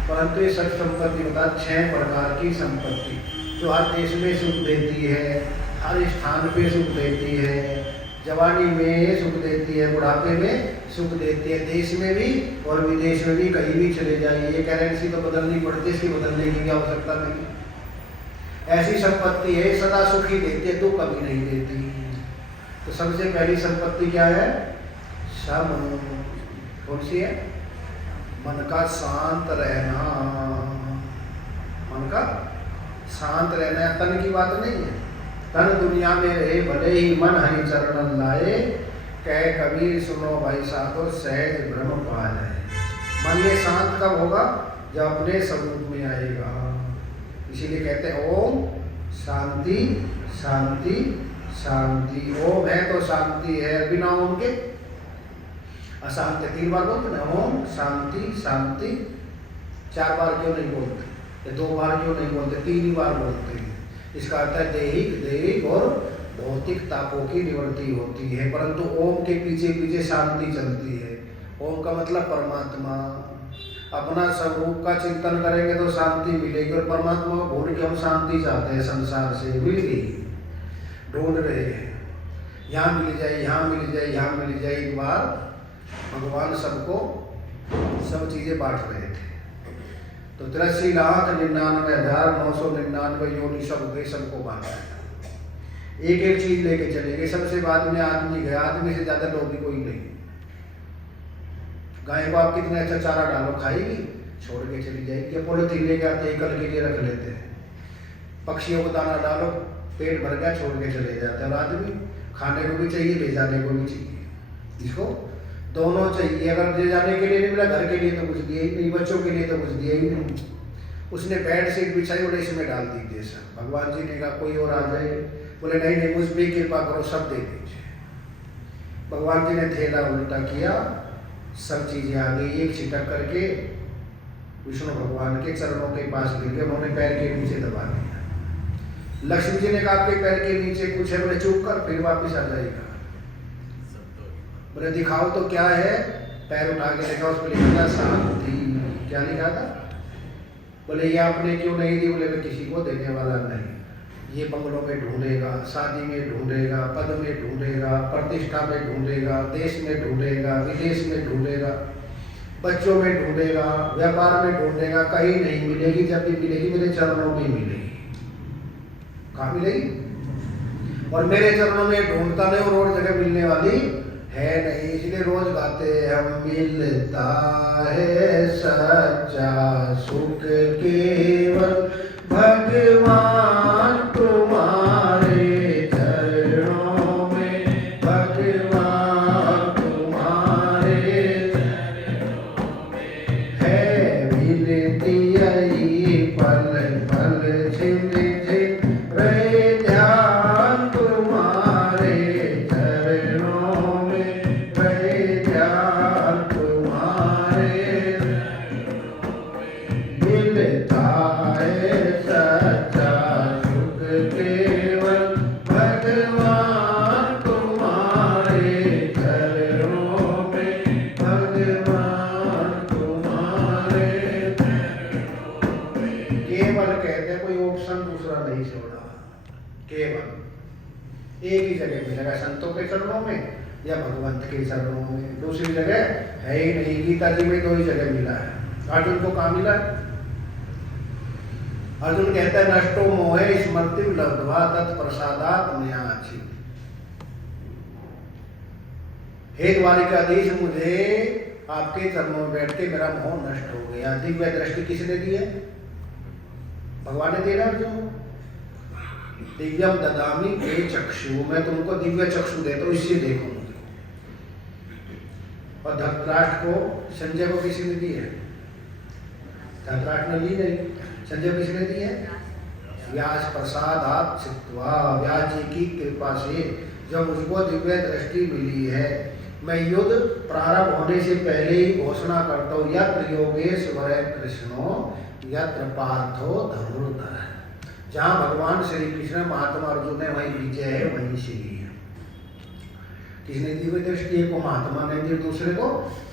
परंतु ये सच संपत्ति बता 6 प्रकार की संपत्ति जो हर देश में सुख देती है, हर स्थान पे सुख देती है, जवानी में सुख देती है, बुढ़ापे में सुख देती है, देश में भी और विदेश में भी, कहीं भी चले जाइए। ये करेंसी तो बदलनी पड़ती है, इसकी बदलने की क्या आवश्यकता नहीं। ऐसी संपत्ति है सदा सुखी देती है, दुख कभी नहीं देती। तो सबसे पहली संपत्ति क्या है? सम। कौन सी है? मन का शांत रहना। मन का शांत रहना, तन की बात नहीं है। तन दुनिया में रहे भले ही मन हरि चरण लाए, कह कबीर सुनो भाई साधो सहज ब्रह्म पा जाए। मन ये शांत कब होगा? जब अपने स्वरूप में आएगा। इसीलिए कहते हैं ओम शांति शांति शांति। ओम है तो शांति है, बिना ओम के अशांति। 3 बार बोलते ना, ओम शांति शांति। 4 बार क्यों नहीं बोलते? 2 बार क्यों नहीं बोलते? 3 ही बार बोलते हैं। इसका अर्थ है दैहिक और भौतिक तापों की निवृत्ति होती है, परंतु ओम के पीछे पीछे शांति चलती है। ओम का मतलब परमात्मा। अपना स्वरूप का चिंतन करेंगे तो शांति मिलेगी, और परमात्मा को भूल के हम शांति चाहते हैं, संसार से मिल गई, ढूंढ रहे हैं, यहाँ मिल जाए, यहाँ मिल जाए, यहाँ मिल जाए। एक बार भगवान सबको सब चीजें बांट रहे थे, तो 83,99,999 योनि सब गए, सबको बांटा। एक एक चीज लेके चले गए, सबसे बाद में आदमी गया। आदमी से ज्यादा लोभी कोई नहीं। गाय को आप कितने अच्छा चारा डालो, खाएगी, छोड़ के चली जाएगी। पॉलिथीन लेके आते हैं, कल के लिए रख लेते हैं। पक्षियों को दाना डालो, पेट भर गया, छोड़ के चले जाते हैं। और आदमी खाने को भी चाहिए, ले जाने को भी चाहिए। इसको दोनों चाहिए। अगर ले जाने के लिए नहीं मिला, घर के लिए तो कुछ दिया ही नहीं, बच्चों के लिए तो कुछ दिया ही नहीं। उसने बेड शीट बिछाई, बोले इसमें डाल दीजिए सब। भगवान जी ने कहा कोई और आ जाए, बोले नहीं नहीं, मुझ पर कृपा करो, सब दे दीजिए। भगवान जी ने थैला उल्टा किया, सब चीजें आ गई। एक छिटक करके विष्णु भगवान के चरणों के पास गिर गए, उन्होंने पैर के नीचे दबा दिया। लक्ष्मी जी ने कहा आपके पैर के नीचे कुछ है, बोले चुप कर, फिर वापिस आ जाएगा। बोले दिखाओ तो क्या है? पैर उठा के देखा, उस पर लिखा था शांति। क्या लिखा था? बोले ये आपने क्यों नहीं दी? बोले मैं किसी को देने वाला नहीं। ये बंगलों में ढूंढेगा, शादी में ढूंढेगा, पद में ढूंढेगा, प्रतिष्ठा में ढूंढेगा, देश में ढूंढेगा, विदेश में ढूंढेगा, बच्चों में ढूंढेगा, व्यापार में ढूंढेगा, कहीं नहीं मिलेगी। जब भी मिलेगी मेरे चरणों में मिलेगी। कहाँ मिलेगी? और मेरे चरणों में ढूंढता नहीं, और और जगह मिलने वाली है नहीं। इसलिए रोज गाते हैं हम, मिलता है सच्चा सुख केवल भगवान तुम्हारे चरणों में, भगवान तुम्हारे चरणों में है मिलती यही पल पल छिन छिन रहे ध्यान तुम्हारे चरणों में, रहे ध्यान तुम्हारे चरणों में। मिलता है सच्चा सुख केवल भगवान तुम्हारे चरणों में, भगवान तुम्हारे चरणों में। केवल कहते कोई ऑप्शन दूसरा नहीं छोड़ा, केवल एक ही जगह मिलेगा, संतों के चरणों में या भगवंत के चरणों में। दूसरी जगह है ही नहीं। गीता जी में 2 ही जगह मिला है। अर्जुन को कहाँ मिला? अर्जुन कहता है नष्टो मोहे स्मृति लब्ध्वा तत्प्रसादात् मयाछि। हे द्वारिकाधीश, मुझे आपके चरणों में बैठ के मेरा मोह नष्ट हो गया। दिव्य दृष्टि किसने दी है? भगवान ने दिया अर्जुन को। दिव्यम ददामि ते चक्षु, मैं तुमको दिव्य चक्षु देता हूँ, इससे देखो मुझे। और धृतराष्ट्र को, संजय को किसी ने दी है? धृतराष्ट्र ने ली नहीं। संजय को किसने दी है? व्यास प्रसादात् चित्वा, व्यास जी की कृपा से जब मुझको दिव्य दृष्टि मिली है। मैं युद्ध प्रारंभ होने से पहले ही घोषणा करता हूँ, यत्र योगेश्वर कृष्णो यत्र पार्थो धनुर्धर। जहाँ भगवान श्री कृष्ण महात्मा अर्जुन है, वहीं विजय है, वहीं श्री है। किसने दिव्य दृष्टि? एक को महात्मा ने दी, दूसरे को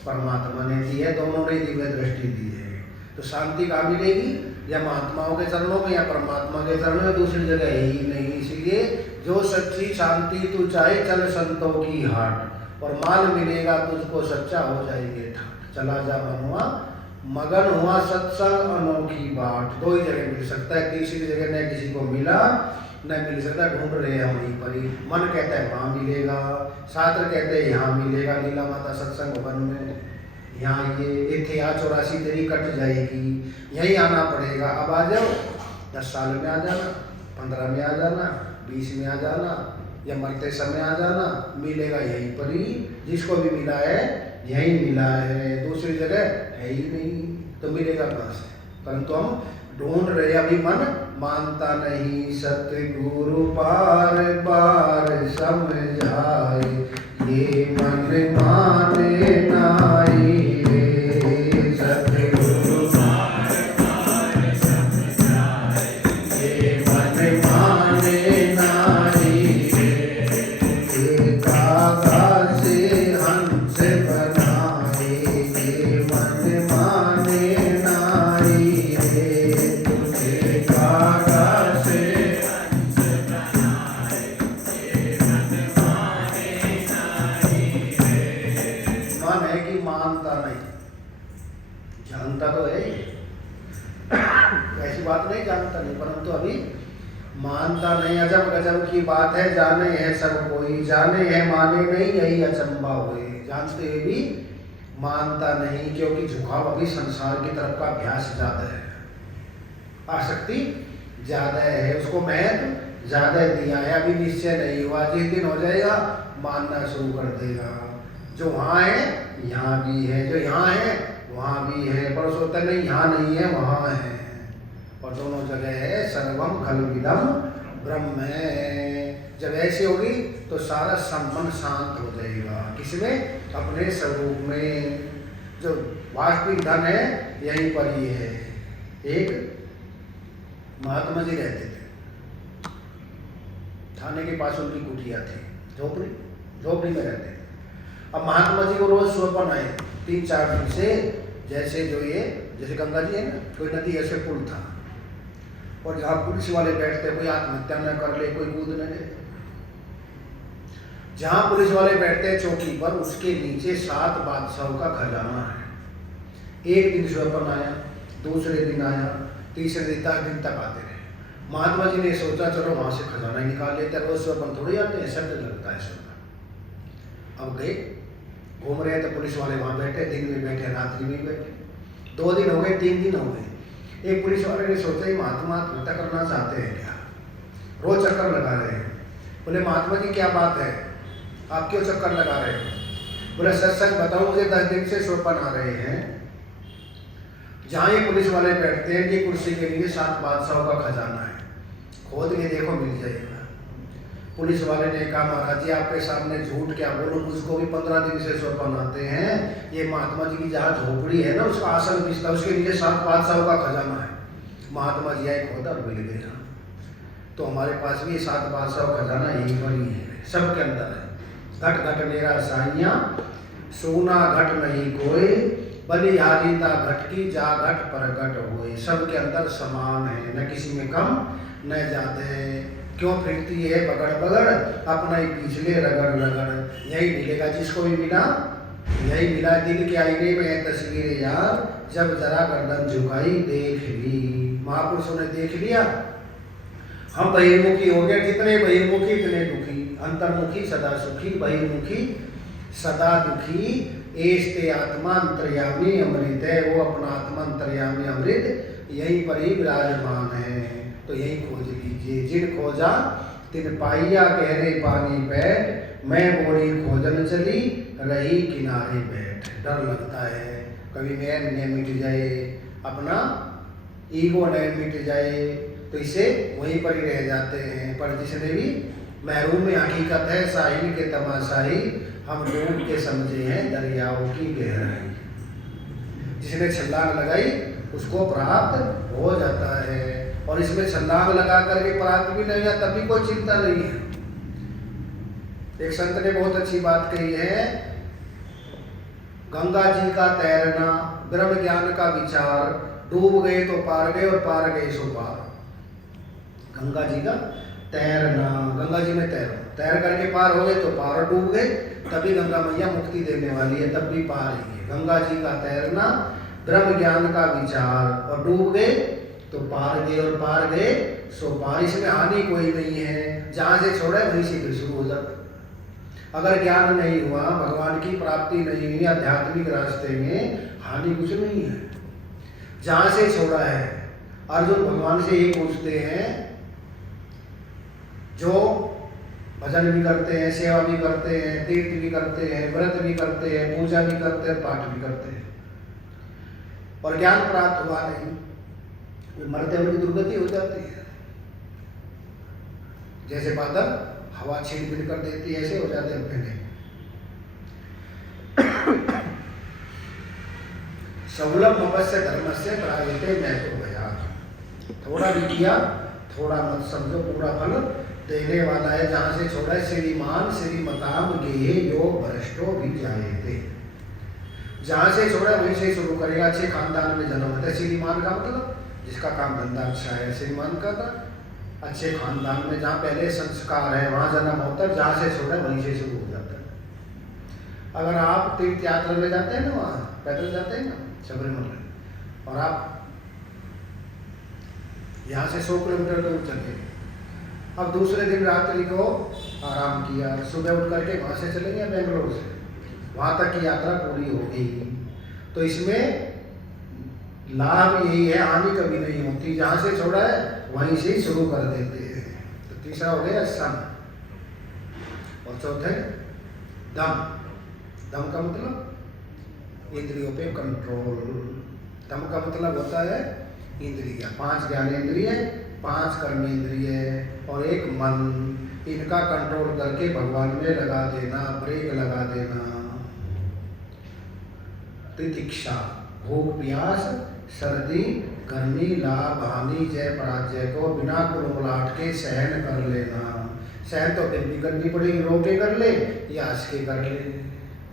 परमात्मा ने दी है। दोनों ने दिव्य दृष्टि दी है। तो शांति कहाँ मिलेगी? या महात्माओं के चरणों में या परमात्मा के चरणों में, दूसरी जगह है ही नहीं। इसलिए जो सच्ची शांति तू चाहे चल संतों की हाट, और माल मिलेगा तुझको सच्चा हो जाएंगे ठाट। चला जा मनुआ मगन हुआ सत्संग अनोखी बाट। दो ही जगह मिल सकता है, तीसरी जगह न किसी को मिला न मिल सकता। ढूंढ रहे हैं वहीं पर ही। मन कहता है वहाँ मिलेगा, शास्त्र कहते हैं यहाँ मिलेगा। लीला माता सत्संग भवन में यहाँ ये इथे आ 84 तेरी कट जाएगी, यहीं आना पड़ेगा। अब आ जाओ, 10 साल में आ जाना, 15 में आ जाना, 20 में आ जाना, या मरते समय आ जाना, मिलेगा यहीं पर ही। जिसको भी मिला है यहीं मिला है, दूसरी जगह है ही नहीं, तो मिलेगा कहाँ से? परंतु हम ढूंढ रहे, अभी मन मानता नहीं। सतगुरु बार बार समझाए, ये मन माने नाई रे। सतगुरु बार बार समझाए, ये मन माने नाई रे। कागा से हंस बनाए, ये मन माने नाई रे। तुझे कागा से हंस बनाए, ये मन माने नाई रे। मन है कि मानता नहीं, जानता तो है, ऐसी बात नहीं जानता नहीं, परंतु अभी मानता नहीं। अजब गजब की बात है, जाने है सब कोई, जाने है माने नहीं, यही अचंबा हुए। जानते हुए भी मानता नहीं, क्योंकि झुकाव अभी संसार की तरफ का अभ्यास ज्यादा है, आसक्ति ज्यादा है, उसको महत्व ज्यादा दिया है। अभी निश्चय नहीं हुआ, जिस दिन हो जाएगा मानना शुरू कर देगा। जो वहाँ है यहाँ भी है, जो यहाँ है वहाँ भी है, पर सोचता नहीं यहाँ नहीं है वहाँ है, और दोनों जगह है। सर्वम खलविदम ब्रह्म है। जब ऐसी होगी तो सारा संबंध शांत हो जाएगा। किसमें? अपने स्वरूप में। जो वास्तविक धन है यहीं पर ही है। एक महात्मा जी रहते थे, थाने के पास उनकी कुटिया थी, झोपड़ी में रहते थे। अब महात्मा जी को रोज स्वप्न आए 3-4 दिन से, जैसे जैसे गंगा जी है ना, कोई नदी ऐसे पुल था, और जहाँ पुलिस वाले बैठते, कोई आत्महत्या न कर ले, कोई कूद न ले। जहाँ पुलिस वाले बैठते हैं चौकी पर, उसके नीचे 7 बादशाहों का खजाना है। एक दिन स्वप्न आया, दूसरे दिन आया, तीसरे दिन तक आते रहे। महात्मा जी ने सोचा चलो वहाँ से खजाना ही निकाल लेते हैं, रोज स्वप्न थोड़ी आते हैं, शब्द लगता है स्वप्न। अब गए, घूम रहे तो पुलिस वाले वहाँ बैठे, दिन में बैठे, रात्रि में बैठे। 2 दिन हो गए, 3 दिन हो गए। एक पुलिस वाले ने सोचा ही महात्मा आत्महत्या करना चाहते हैं क्या? रोज चक्कर लगा रहे हैं। बोले महात्मा जी क्या बात है, आप क्यों चक्कर लगा रहे हो? बोले सच बताओ, मुझे 10 दिन से स्वप्न आ रहे हैं, जहाँ ये पुलिस वाले बैठते हैं, ये कुर्सी के लिए 7 बादशाहों का खजाना है, खोद के देखो मिल जाएगा। पुलिस वाले ने कहा महाराज जी आपके सामने झूठ क्या बोलूं, मुझको भी 15 दिन से स्वप्न आते हैं। ये महात्मा जी की जहाँ झोपड़ी है ना, उसका आसन बिछता, उसके नीचे 7 बादशाहों का खजाना है। महात्मा जी आए, खोदा और मिल गया। तो हमारे पास भी 7 बादशाहों का खजाना यही पर ही है, सबके अंदर है। घट घट मेरा साइया, सोना घट नहीं कोई, बलिहारी ता घट की, जा घट पर घट होए। सबके अंदर समान है, न किसी में कम न ज्यादा है। क्यों फिरती है बगड़ बगड़, अपना ही पिछले रगड़ रगड़। यही मिलेगा, जिसको भी मिला यही मिला। दिल के आईने में तस्वीर यार, जब जरा गर्दन झुकाई देख ली। महापुरुषों ने देख लिया, हम बहिर्मुखी हो गए। कितने बहिर्मुखी इतने दुखी, अंतर्मुखी सदा सुखी, बहिर्मुखी सदा दुखी। एस्ते आत्मा अंतर्यामी अमृत है, वो अपना आत्मा अंतर्यामी अमृत यहीं पर ही विराजमान है। तो यही खोज लीजिए। जिन खोजा तिन पाइया, गहरे पानी बैठ, मैं बोरी खोजन चली, रही किनारे बैठ। डर लगता है कभी मैं न मिट जाए, अपना ईगो न मिट जाए, तो इसे वहीं पर ही रह जाते हैं। पर जिसने भी महरूम में हकीकत है, साहिल के तमाशाही, हम डूब के समझे हैं दरियाओं की गहराई। जिसने छलांग लगाई उसको प्राप्त हो जाता है, और इसमें छलांग लगा करके प्राप्त भी नहीं है, तभी कोई चिंता नहीं है। एक संत ने बहुत अच्छी बात कही है, गंगा जी का तैरना, ब्रह्म ज्ञान का विचार, डूब गए तो पार गए और पार गए सो पार। गंगा जी का तैरना, गंगा जी में तैरो, तैर करके पार हो गए तो पार, डूब गए तभी गंगा मैया मुक्ति देने वाली है, तब भी पार ही है। गंगा जी का तैरना, ब्रह्म ज्ञान का विचार, और डूब गए तो पार गए, और पार गए सो पार। इसमें हानि कोई नहीं है, जहाँ से छोड़े वहीं से फिर शुरू हो जाता। अगर ज्ञान नहीं हुआ, भगवान की प्राप्ति नहीं हुई आध्यात्मिक रास्ते में, हानि कुछ नहीं है। जहाँ से छोड़ा है, अर्जुन भगवान से ये पूछते हैं, जो भजन भी करते हैं, सेवा भी करते हैं, तीर्थ भी करते हैं, व्रत भी करते हैं, पूजा भी करते हैं, पाठ भी करते हैं, और ज्ञान प्राप्त हुआ नहीं, वे मरते हुए दुर्गति हो जाती है। जैसे बादल हवा छीन बीन कर देती है, ऐसे हो जाते हैं पहले। सौलभ अवश्य धर्म से प्रायते मैं तो गया। थोड़ा भी किया, थोड़ा मत समझो, पूरा फल देने वाला है। जहाँ से छोड़ा है, श्रीमान श्रीमताम गेहे योग भ्रष्टो भी जाए थे। जहाँ से छोड़ा वहीं से शुरू करेगा। अच्छे खानदान में जन्म होता है। श्रीमान का मतलब जिसका काम धंधा अच्छा है, श्रीमान का था अच्छे खानदान में, जहाँ पहले संस्कार है वहाँ जन्म होता है। जहाँ से छोड़ा वहीं से शुरू हो जाता है। अगर आप तीर्थ यात्रा में जाते हैं ना, वहाँ पैदल जाते हैं ना सबरीमला, और आप यहाँ से 100 किलोमीटर दूर चले, अब दूसरे दिन रात्रि को आराम किया, सुबह उठ करके वहाँ से चले गए बेंगलोर से, वहाँ तक की यात्रा पूरी हो गई। तो इसमें लाभ यही है, हानि कभी नहीं होती। जहाँ से छोड़ा है वहीं से ही शुरू कर देते हैं। तो तीसरा हो गया सम, और चौथे दम। दम का मतलब इंद्रियों पे कंट्रोल। दम का मतलब होता है इंद्रिय, 5 ज्ञानेंद्रिय, 5 कर्मेंद्रिय और 1 मन। इनका कंट्रोल करके भगवान में लगा देना, ब्रेक लगा देना। तितिक्षा, भूख प्यास, सर्दी गर्मी, लाभ हानि, जय पराजय को बिना कुलमुलाट के सहन कर लेना। सहन तो फिर भी करनी पड़ेगी, रो के कर ले या हंस के कर ले।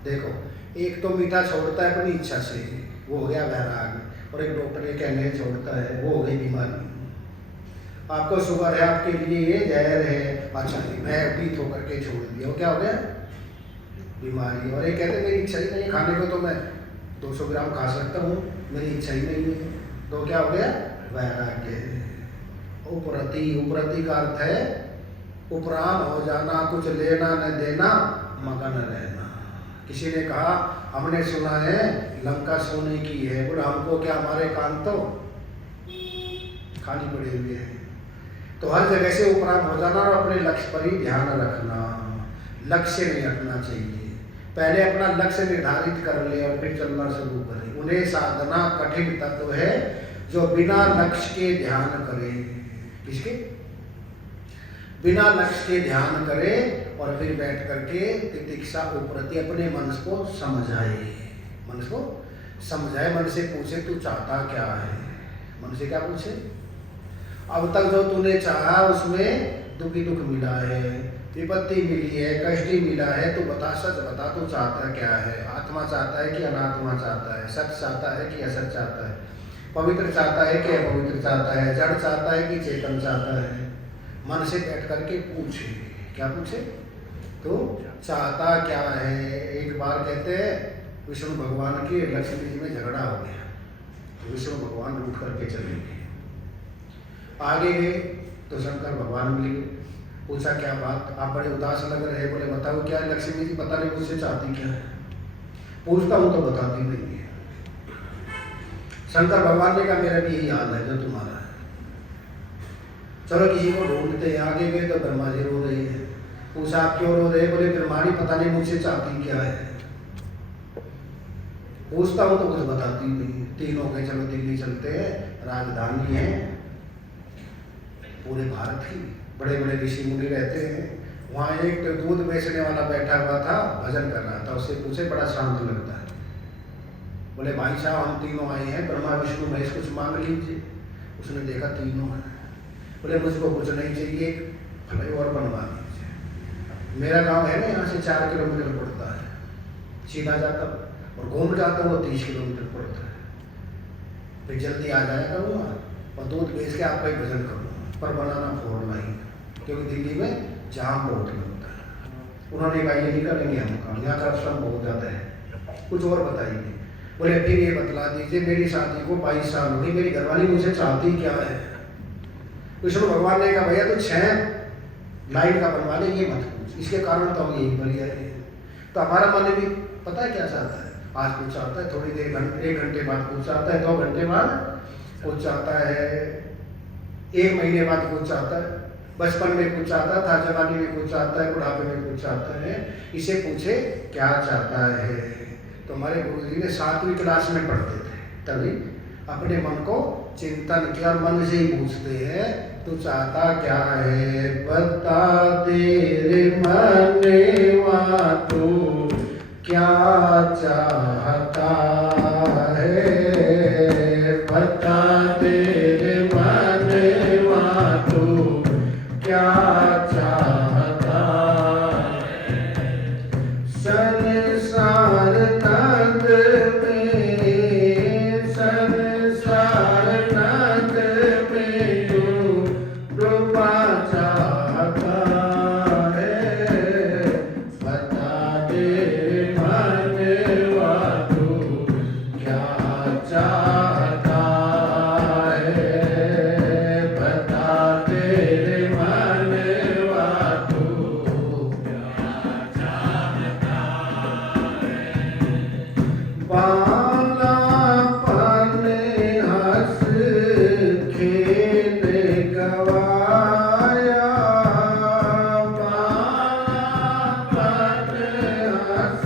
देखो, एक तो मीठा छोड़ता है अपनी इच्छा से, वो हो गया वैराग, और एक डॉक्टर के कहने छोड़ता है, वो हो गई बीमारी। आपको शुगर है, आपके लिए ये जहर है, अच्छा जी मैं पीत होकर के छोड़ दिया, वो क्या हो गया बीमारी। और ये कहते मेरी इच्छा ही नहीं है खाने को, तो मैं 200 ग्राम खा सकता हूँ, मेरी इच्छा ही नहीं है, तो क्या हो गया वैराग्य। उपरति, उपरति का अर्थ है उपराम हो जाना, कुछ लेना न देना, मगन रहना। किसी ने कहा हमने सुना है लंका सोने की है, बोला हमको क्या, हमारे कान तो खाली पड़े हुए हैं। तो हर जगह से उपराम हो जाना और अपने लक्ष्य पर ही ध्यान रखना, लक्ष्य नहीं रखना चाहिए। पहले अपना लक्ष्य निर्धारित कर ले और फिर चलना शुरू करें। उन्हें साधना कठिन तत्व है जो बिना लक्ष्य के ध्यान करे। किसके? बिना लक्ष्य के ध्यान करे और फिर बैठ करके तितिक्षा उपरति अपने मन को समझाए। मन को समझाए, मन से पूछे तू चाहता क्या है। मन से क्या पूछे? अब तक जो तूने चाहा उसमें दुख ही दुख मिला है, विपत्ति मिली है, कष्ट ही मिला है, तो बता, सच बता तू चाहता क्या है। आत्मा चाहता है कि अनात्मा चाहता है, सच चाहता है कि असत चाहता है, पवित्र चाहता है कि अपवित्र चाहता है, जड़ चाहता है कि चेतन चाहता है। मन से बैठ करके पूछे। क्या पूछे? तो चाहता क्या है। एक बार कहते हैं विष्णु भगवान के लक्ष्मी जी में झगड़ा हो गया, तो विष्णु भगवान उठ करके चले गए। आगे गए तो शंकर भगवान मिले, पूछा क्या बात, आप बड़े उदास लग रहे हैं। बोले बताओ क्या है। लक्ष्मी जी पता नहीं मुझसे चाहती क्या है, पूछता हूँ तो बताती नहीं है। शंकर भगवान ने कहा मेरा भी यही हाल है जो तुम्हारा है, चलो किसी को ढूंढते। आगे गए तो ब्रह्मा जी रो रहे हैं। पूछा आप क्यों रो रहे? बोले ब्रह्माणी पता नहीं मुझसे चाहती क्या है, पूछता हूँ तो कुछ बताती नहीं। तीनों के चलो दिल्ली चलते हैं, राजधानी है पूरे भारत की, बड़े बड़े ऋषि मुनि रहते हैं। वहाँ एक तो दूध बेचने वाला बैठा हुआ था, भजन कर रहा था। उससे पूछे बड़ा शांत लगता है। बोले भाई साहब हम तीनों आए हैं, ब्रह्मा विष्णु महेश, कुछ मांग लीजिए। उसने देखा तीनों हैं। बोले मुझको कुछ नहीं चाहिए, फ्लाईओवर बनवा दीजिए। मेरा गांव है ना यहाँ से 4 किलोमीटर पड़ता है, सीधा जाता और घूम जाता वो 30 किलोमीटर पड़ता है। फिर जल्दी आ जाया करूँगा और दूध बेच के आपका ही भजन करूँगा, पर बनाना 4 लाइन। क्योंकि दिल्ली में जाम बहुत लगता है। उन्होंने कहा ये नहीं करेंगे हम काम, यहाँ का श्रम बहुत ज़्यादा है, कुछ और बताइए। बोले फिर ये बतला दीजिए, मेरी शादी को 22 साल हो गई, मेरी घरवाली मुझे चाहती क्या है। विष्णु भगवान ने कहा भैया तो 6 लाइन का बनवा ले, ये मत पूछ, इसके कारण तो हम यही पर आए हैं। तो हमारा मन भी पता है क्या चाहता है, आज कुछ चाहता है थोड़ी देर 1 घंटे बाद कुछ चाहता है, 2 घंटे बाद कुछ चाहता है, 1 महीने बाद कुछ चाहता है, बचपन में कुछ चाहता था, जवानी में कुछ चाहता है, बुढ़ापे में कुछ चाहता है। इसे पूछे क्या चाहता है। तो हमारे गुरु जी ने 7वीं क्लास में पढ़ते थे, तभी अपने मन को चिंतन किया, मन से ही पूछते हैं तू चाहता क्या है, बता तेरे मनवा तू क्या चाहता है, बता तेरे मनवा तू क्या चाहता है। संसार नद में, संसार नद में तू डूबा चाहता है, बता तेरे मनवा तू क्या चाहता है, बता तेरे मनवा तू क्या चाहता है। बालापन हंस खेल गवाया, बालापन हंस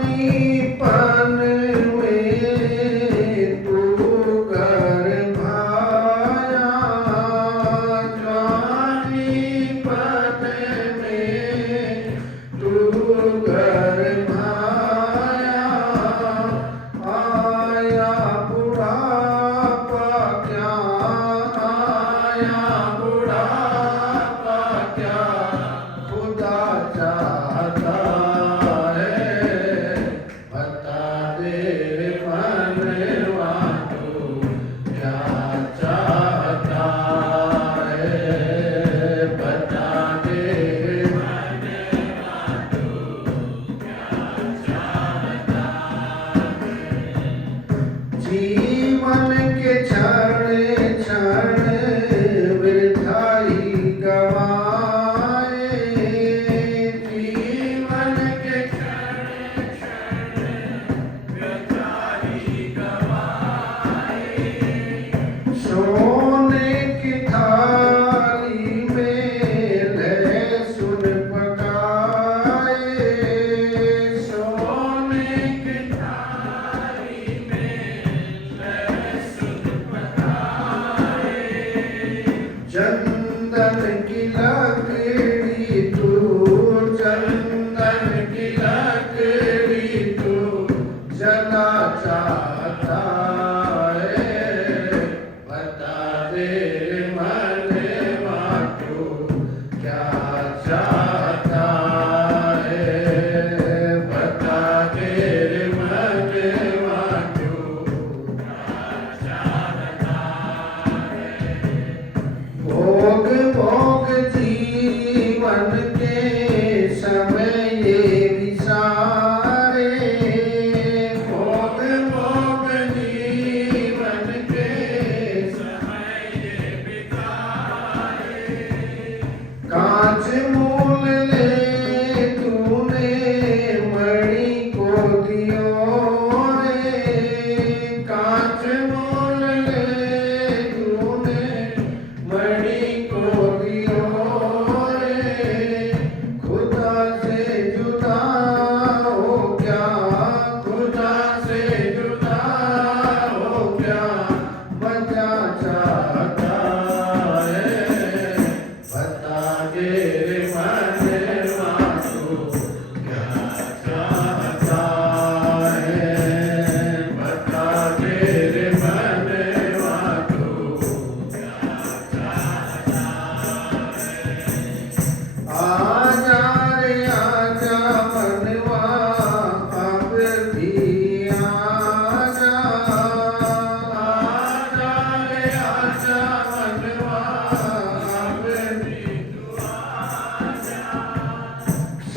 जवानीपन में तू घर भाया, जवानीपन में तू घर भाया, आया बुढ़ापा क्या, आया बुढ़ापा क्या खुदा चाहता है,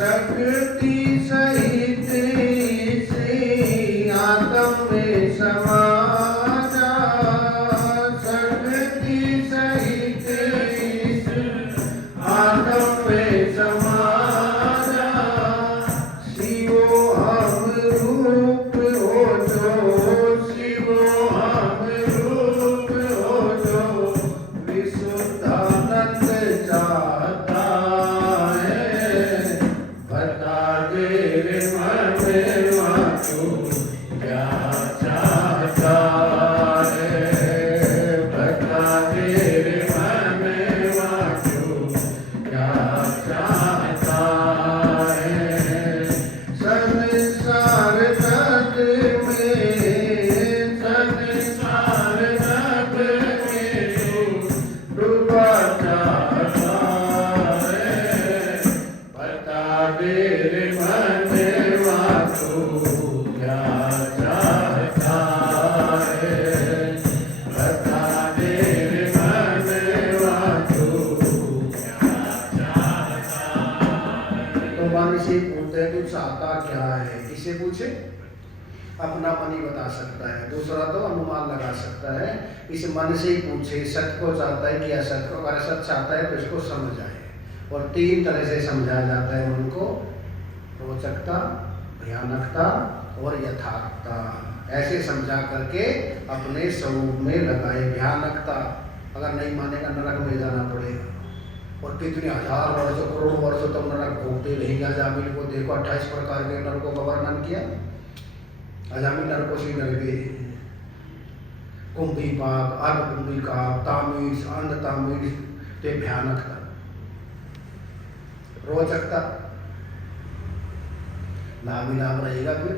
शक्ति सहित श्री आत्म में समा जा, शक्ति सहित आत्म में समा जा, शिवो हम रूप हो जो, शिवो हम रूप हो जो, विशुद्धानंद चाहता है, बता दे रे मन तू क्या चाहता है, बता दे रे मन तू क्या चाहता है। संसार तक में, संसार तक में तू डूबा चाहता है, बता दे रे मन तू क्या चाहता है, बता दे रे मन तू क्या चाहता है। तो मन से पूछते हैं तू चाहता क्या है, किसे पूछे? अपना मन ही बता सकता है, दूसरा तो अनुमान लगा सकता है। इस मन से ही पूछे, सत्य को चाहता है कि असत्य को? अगर सत्य चाहता है तो इसको समझ आए। और तीन तरह से समझाया जाता है मन को, रोचकता, भयानकता और यथार्थता। ऐसे समझा करके अपने स्वरूप में लगाए। भयानकता, अगर नहीं मानेगा नरक में जाना पड़ेगा, और कितने हजार वर्षों करोड़ों वर्षों तक नरक भोगते रहेंगे। अजामिल को देखो, 28 प्रकार के नरकों का वर्णन किया। अजामिल नरकों से नरके, कुंभीपाक, अर्धकुंभिका, तामिस, अंधतामिस, ते भयानकता। रोचकता, नाम ही नाम रहेगा। फिर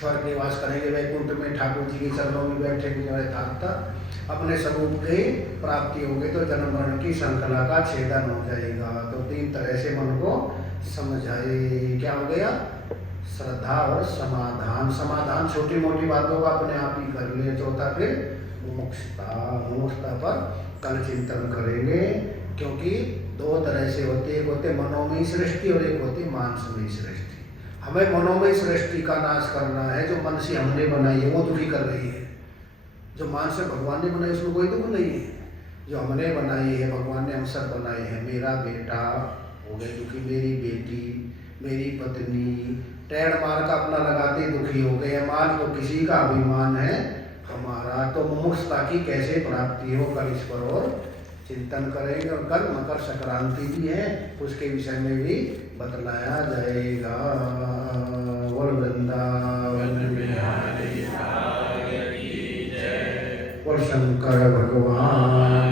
स्वर्ग निवास करेंगे, वैकुंठ में ठाकुर जी के चरणों में बैठेंगे। यथार्थता, अपने स्वरूप की प्राप्ति होगी तो जन्म मरण की श्रृंखला का छेदन हो जाएगा। तो तीन तरह से मन को समझाए। क्या हो गया? श्रद्धा और समाधान। समाधान छोटी मोटी बातों का अपने आप ही कर ले। चौथा फिर मुमुक्षुता। मुमुक्षुता पर कल चिंतन करेंगे, क्योंकि दो तरह से होते, एक होते मनोमयी सृष्टि और एक होती मानसमयी सृष्टि। हमें मनोमयी सृष्टि का नाश करना है। जो मन से हमने बनाई है वो दुखी कर रही है। जो मान से भगवान ने बनाई उसमें कोई दुख नहीं है। जो हमने बनाई है, भगवान ने हम सब बनाए हैं। मेरा बेटा हो गए दुखी, मेरी बेटी, मेरी पत्नी, टैड मार का अपना लगाते दुखी हो गए। मान तो किसी का अभिमान है हमारा। तो मुमुक्षुता की कैसे प्राप्ति हो, कल इस पर और चिंतन करेंगे। और कल मकर संक्रांति भी है, उसके विषय में भी बतलाया जाएगा। बोल वृंदावन बिहारी लाल की जय। बोल शंकर भगवान